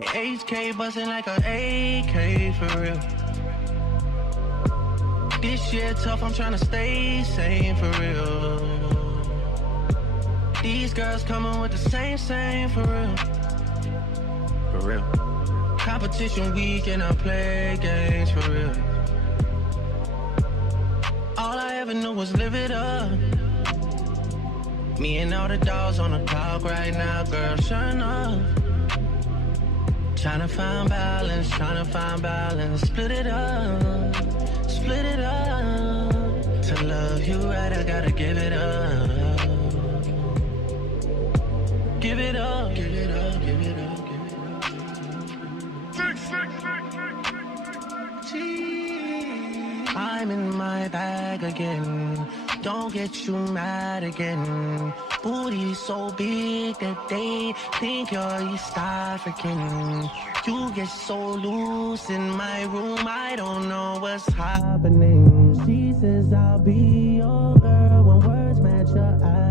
HK bustin' like a AK for real. This year tough, I'm tryna stay sane for real. These girls coming with the same for real. For real. Competition week and I play games for real. All I ever knew was live it up. Me and all the dogs on the clock right now, girl, sure enough. Tryna find balance, split it up. To love you right, I gotta give it up. Give it up. I'm in my bag again. Don't get you mad again. Booty so big that they think you're East African. You get so loose in my room, I don't know what's happening. She says I'll be your girl when words match your eyes.